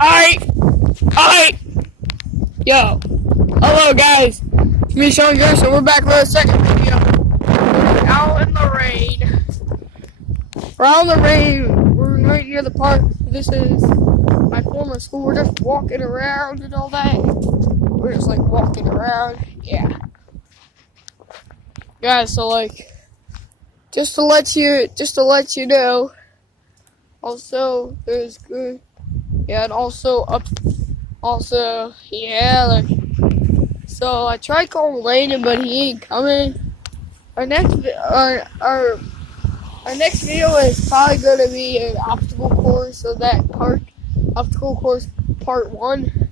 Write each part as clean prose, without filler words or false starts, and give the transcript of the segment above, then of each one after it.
Alright. Yo. Hello, guys. It's me, Sean Gerson. We're back for a second video. We're out in the rain. We're out in the rain. We're right near the park. This is my former school. We're just walking around and all that. We're just like walking around. Yeah. Guys, so like, just to let you know. Also, there's good. Yeah, and also like, so I tried calling Landon, but he ain't coming. Our next video is probably gonna be an obstacle course, so that obstacle course part 1.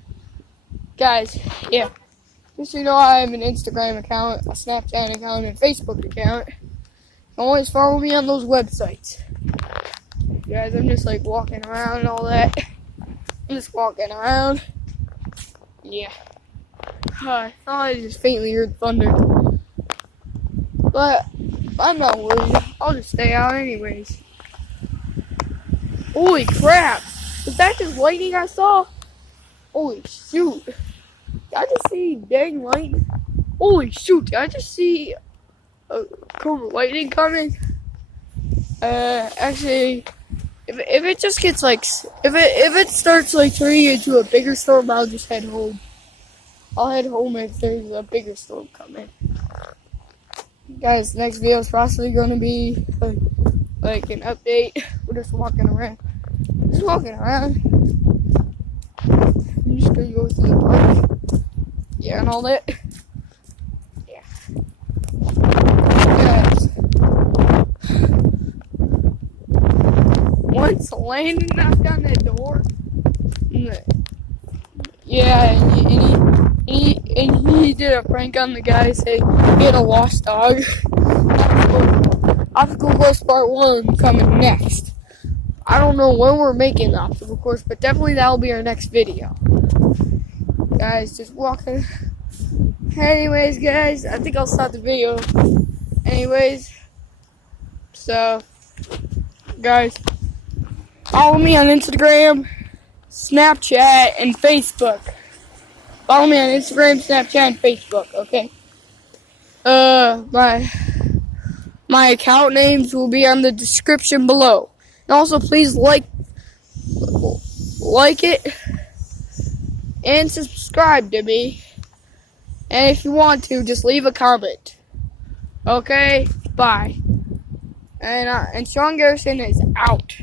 Guys, yeah. Just so you know, I have an Instagram account, a Snapchat account, and a Facebook account. You can always follow me on those websites. Guys, I'm just like walking around and all that. I'm just walking around. Yeah. I thought I just faintly heard thunder. But I'm not worried. I'll just stay out anyways. Holy crap. Was that just lightning I saw? Holy shoot. Did I just see dang lightning? Holy shoot. Did I just see a cone of lightning coming? Actually, if it just gets like, if it starts like turning into a bigger storm, I'll just head home. I'll head home if there's a bigger storm coming. Guys, next video is possibly going to be like an update. We're just walking around. I'm just going to go through the park. Yeah, and all that. Yeah. Guys. Once Landon knocked on that door. Yeah, and he did a prank on the guy, saying he had a lost dog. Obstacle course part 1 coming next. I don't know when we're making the obstacle course, but definitely that'll be our next video. Guys, just walking. Anyways, guys, I think I'll stop the video. Anyways, so, guys, follow me on Instagram, Snapchat, and Facebook. Follow me on Instagram, Snapchat, and Facebook, okay? My account names will be on the description below. And also, please like it and subscribe to me. And if you want to, just leave a comment. Okay? Bye. And Sean Garrison is out.